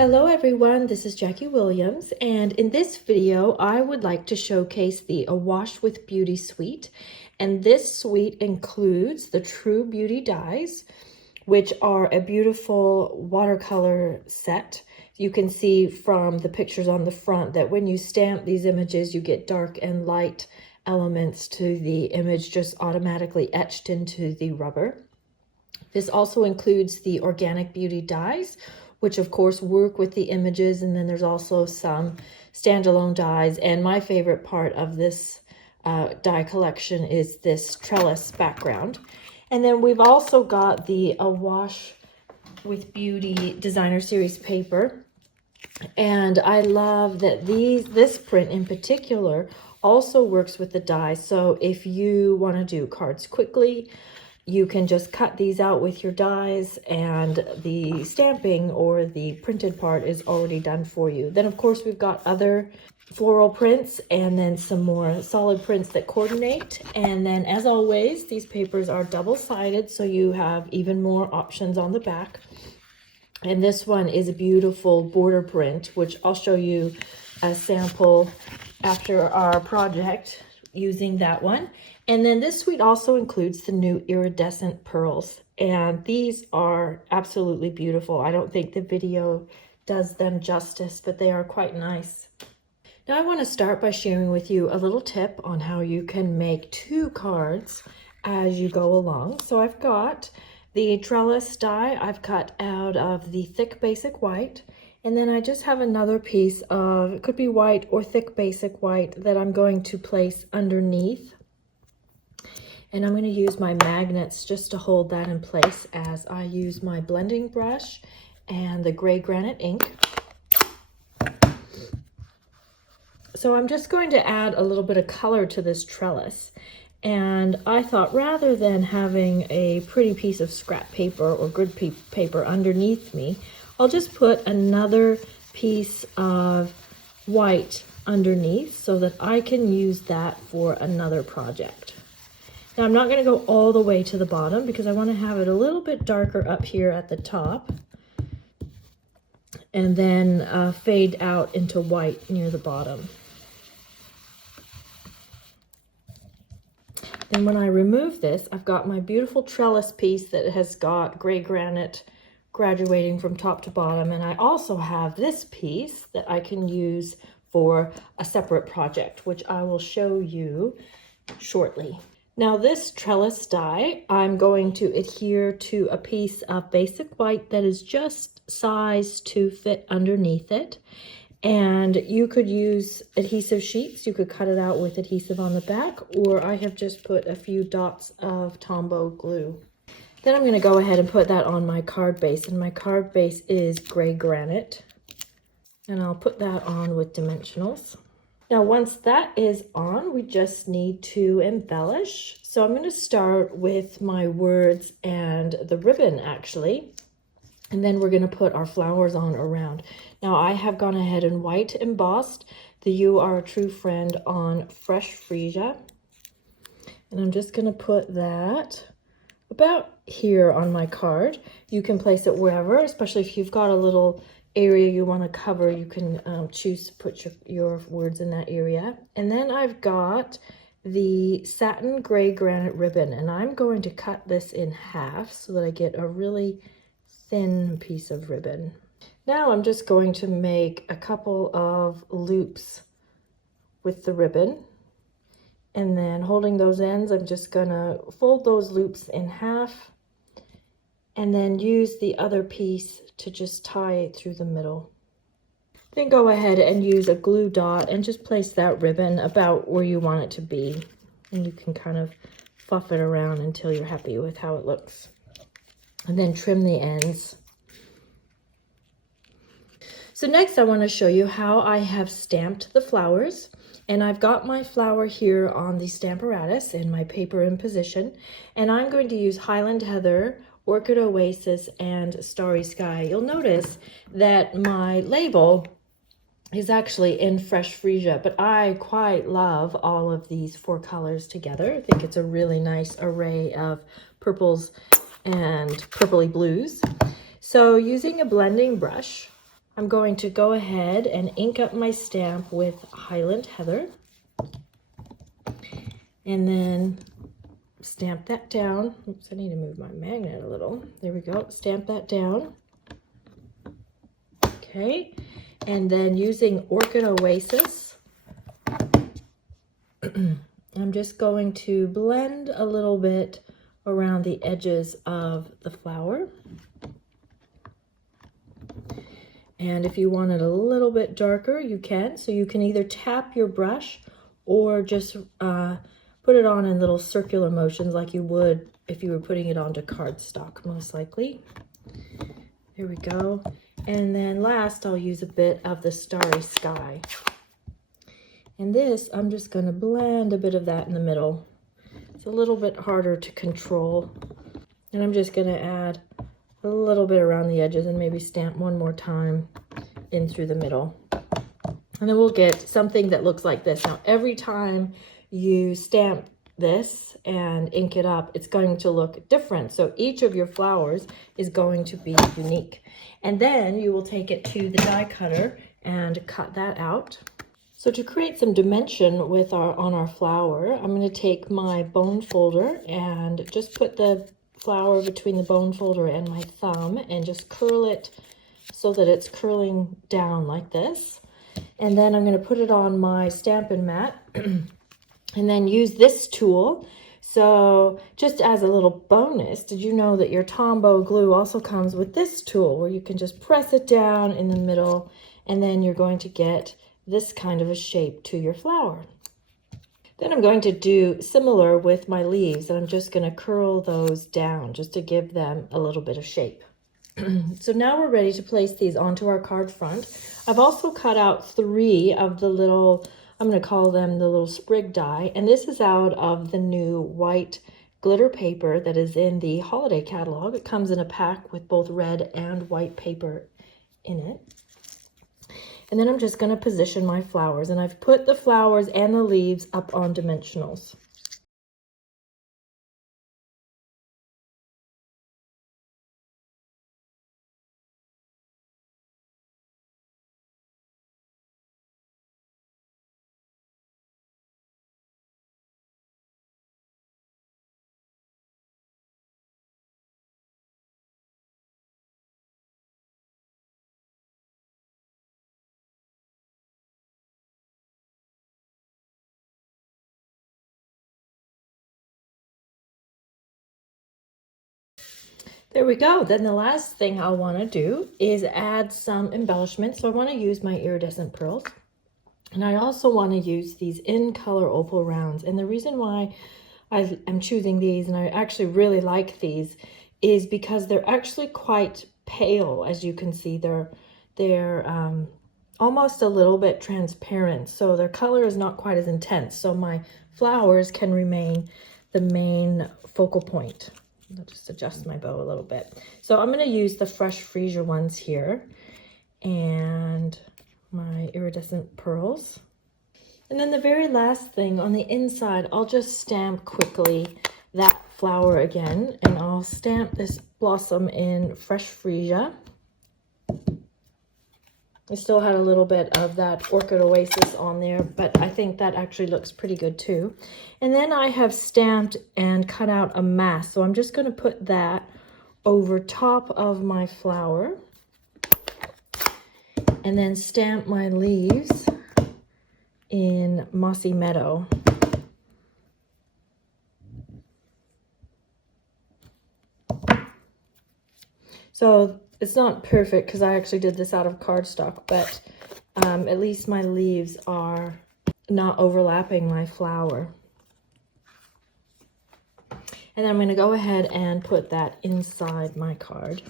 Hello everyone, this is Jackie Williams, and in this video I would like to showcase the Awash with Beauty suite. And this suite includes the True Beauty dies, which are a beautiful watercolor set. You can see from the pictures on the front that when you stamp these images, you get dark and light elements to the image just automatically etched into the rubber. This also includes the Organic Beauty dies, which of course work with the images, and then there's also some standalone dies. And my favorite part of this die collection is this trellis background. And then we've also got the Awash with Beauty Designer Series paper. And I love that this print in particular also works with the die. So if you want to do cards quickly, you can just cut these out with your dies, and the stamping or the printed part is already done for you. Then of course we've got other floral prints and then some more solid prints that coordinate. And then as always, these papers are double-sided, so you have even more options on the back. And this one is a beautiful border print, which I'll show you a sample after our project using that one. And then this suite also includes the new iridescent pearls, and these are absolutely beautiful. I don't think the video does them justice, but they are quite nice. Now I want to start by sharing with you a little tip on how you can make 2 cards as you go along. So I've got the trellis die I've cut out of the thick basic white, and then I just have another piece of, it could be white or thick basic white, that I'm going to place underneath. And I'm going to use my magnets just to hold that in place as I use my blending brush and the gray granite ink. So I'm just going to add a little bit of color to this trellis. And I thought, rather than having a pretty piece of scrap paper or grid paper underneath me, I'll just put another piece of white underneath so that I can use that for another project. Now I'm not going to go all the way to the bottom because I want to have it a little bit darker up here at the top, and then fade out into white near the bottom. Then when I remove this, I've got my beautiful trellis piece that has got gray granite graduating from top to bottom, and I also have this piece that I can use for a separate project, which I will show you shortly. Now this trellis die, I'm going to adhere to a piece of basic white that is just sized to fit underneath it. And you could use adhesive sheets. You could cut it out with adhesive on the back, or I have just put a few dots of Tombow glue. Then I'm going to go ahead and put that on my card base, and my card base is gray granite. And I'll put that on with dimensionals. Now, once that is on, we just need to embellish. So I'm going to start with my words and the ribbon, actually. And then we're going to put our flowers on around. Now, I have gone ahead and white embossed the "You Are a True Friend" on fresh freesia. And I'm just going to put that about here on my card. You can place it wherever, especially if you've got a little area you want to cover. You can choose to put your words in that area. And then I've got the satin gray granite ribbon, and I'm going to cut this in half so that I get a really thin piece of ribbon. Now I'm just going to make a couple of loops with the ribbon, and then holding those ends, I'm just gonna fold those loops in half and then use the other piece to just tie it through the middle. Then go ahead and use a glue dot and just place that ribbon about where you want it to be. And you can kind of fluff it around until you're happy with how it looks. And then trim the ends. So next I want to show you how I have stamped the flowers. And I've got my flower here on the Stamparatus in my paper in position. And I'm going to use Highland Heather, Orchid, Oasis, and Starry Sky. You'll notice that my label is actually in fresh freesia, but I quite love all of these 4 colors together. I think it's a really nice array of purples and purpley blues. So using a blending brush, I'm going to go ahead and ink up my stamp with Highland Heather. And then stamp that down. Oops, I need to move my magnet a little. There we go. Stamp that down. Okay. And then using Orchid Oasis, I'm just going to blend a little bit around the edges of the flower. And if you want it a little bit darker, you can. So you can either tap your brush or just put it on in little circular motions like you would if you were putting it onto cardstock, most likely. There we go. And then last, I'll use a bit of the Starry Sky. And this, I'm just going to blend a bit of that in the middle. It's a little bit harder to control. And I'm just going to add a little bit around the edges and maybe stamp one more time in through the middle. And then we'll get something that looks like this. Now, every time you stamp this and ink it up, it's going to look different. So each of your flowers is going to be unique. And then you will take it to the die cutter and cut that out. So to create some dimension with on our flower, I'm going to take my bone folder and just put the flower between the bone folder and my thumb and just curl it so that it's curling down like this. And then I'm going to put it on my Stampin' mat and then use this tool. So just as a little bonus, did you know that your Tombow glue also comes with this tool where you can just press it down in the middle and then you're going to get this kind of a shape to your flower. Then I'm going to do similar with my leaves, and I'm just going to curl those down just to give them a little bit of shape. So now we're ready to place these onto our card front. I've also cut out 3 of the little, I'm going to call them the little sprig die, and this is out of the new white glitter paper that is in the holiday catalog. It comes in a pack with both red and white paper in it. And then I'm just going to position my flowers, and I've put the flowers and the leaves up on dimensionals. There we go. Then the last thing I'll want to do is add some embellishment. So I want to use my iridescent pearls. And I also want to use these in color opal rounds. And the reason why I am choosing these, and I actually really like these, is because they're actually quite pale. As you can see, they're almost a little bit transparent. So their color is not quite as intense. So my flowers can remain the main focal point. I'll just adjust my bow a little bit. So I'm going to use the Fresh Freesia ones here and my iridescent pearls. And then the very last thing on the inside, I'll just stamp quickly that flower again, and I'll stamp this blossom in Fresh Freesia. I still had a little bit of that Orchid Oasis on there, but I think that actually looks pretty good too. And then I have stamped and cut out a mask. So I'm just going to put that over top of my flower and then stamp my leaves in Mossy Meadow. So it's not perfect because I actually did this out of cardstock, but at least my leaves are not overlapping my flower. And then I'm going to go ahead and put that inside my card.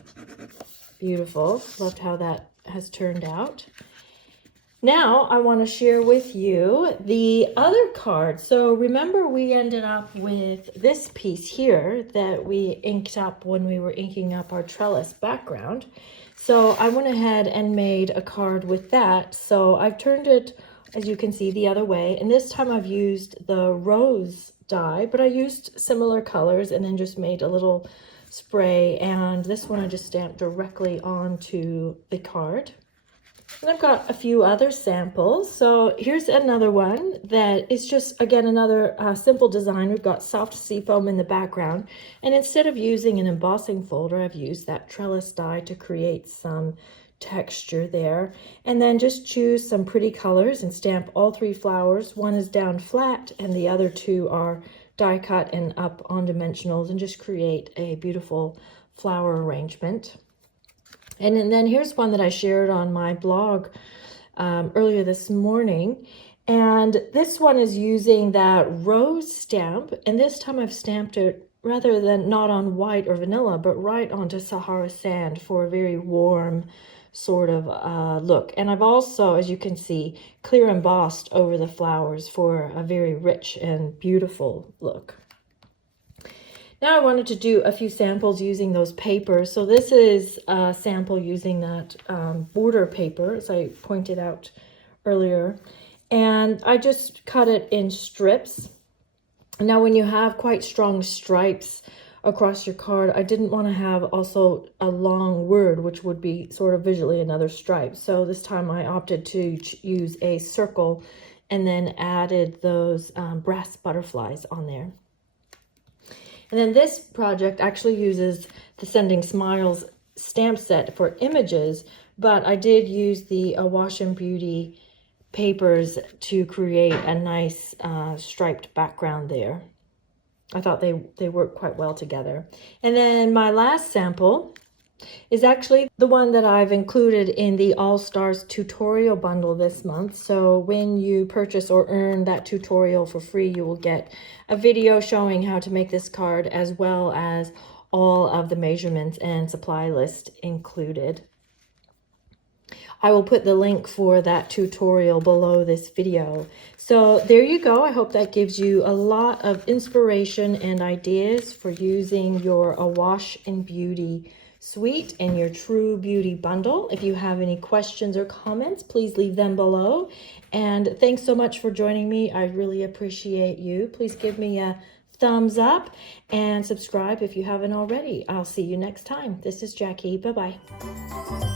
Beautiful. Loved how that has turned out. Now I want to share with you the other card. So remember we ended up with this piece here that we inked up when we were inking up our trellis background. So I went ahead and made a card with that. So I've turned it, as you can see, the other way. And this time I've used the rose die, but I used similar colors and then just made a little spray. And this one I just stamped directly onto the card. And I've got a few other samples. So here's another one that is just, again, another simple design. We've got soft seafoam in the background. And instead of using an embossing folder, I've used that Trellis die to create some texture there. And then just choose some pretty colors and stamp all 3 flowers. One is down flat and the other 2 are die cut and up on dimensionals, and just create a beautiful flower arrangement. And then here's one that I shared on my blog earlier this morning. And this one is using that rose stamp. And this time I've stamped it rather than not on white or vanilla, but right onto Sahara sand for a very warm sort of look. And I've also, as you can see, clear embossed over the flowers for a very rich and beautiful look. Now I wanted to do a few samples using those papers. So this is a sample using that border paper, as I pointed out earlier. And I just cut it in strips. Now when you have quite strong stripes across your card, I didn't want to have also a long word, which would be sort of visually another stripe. So this time I opted to use a circle and then added those brass butterflies on there. And then this project actually uses the Sending Smiles stamp set for images, but I did use the Awash and Beauty papers to create a nice striped background there. I thought they work quite well together. And then my last sample is actually the one that I've included in the All Stars tutorial bundle this month. So when you purchase or earn that tutorial for free, you will get a video showing how to make this card, as well as all of the measurements and supply list included. I will put the link for that tutorial below this video. So there you go. I hope that gives you a lot of inspiration and ideas for using your Awash and Beauty suite in your True Beauty bundle. If you have any questions or comments, please leave them below. And thanks so much for joining me. I really appreciate you. Please give me a thumbs up and subscribe if you haven't already. I'll see you next time. This is Jackie. Bye-bye.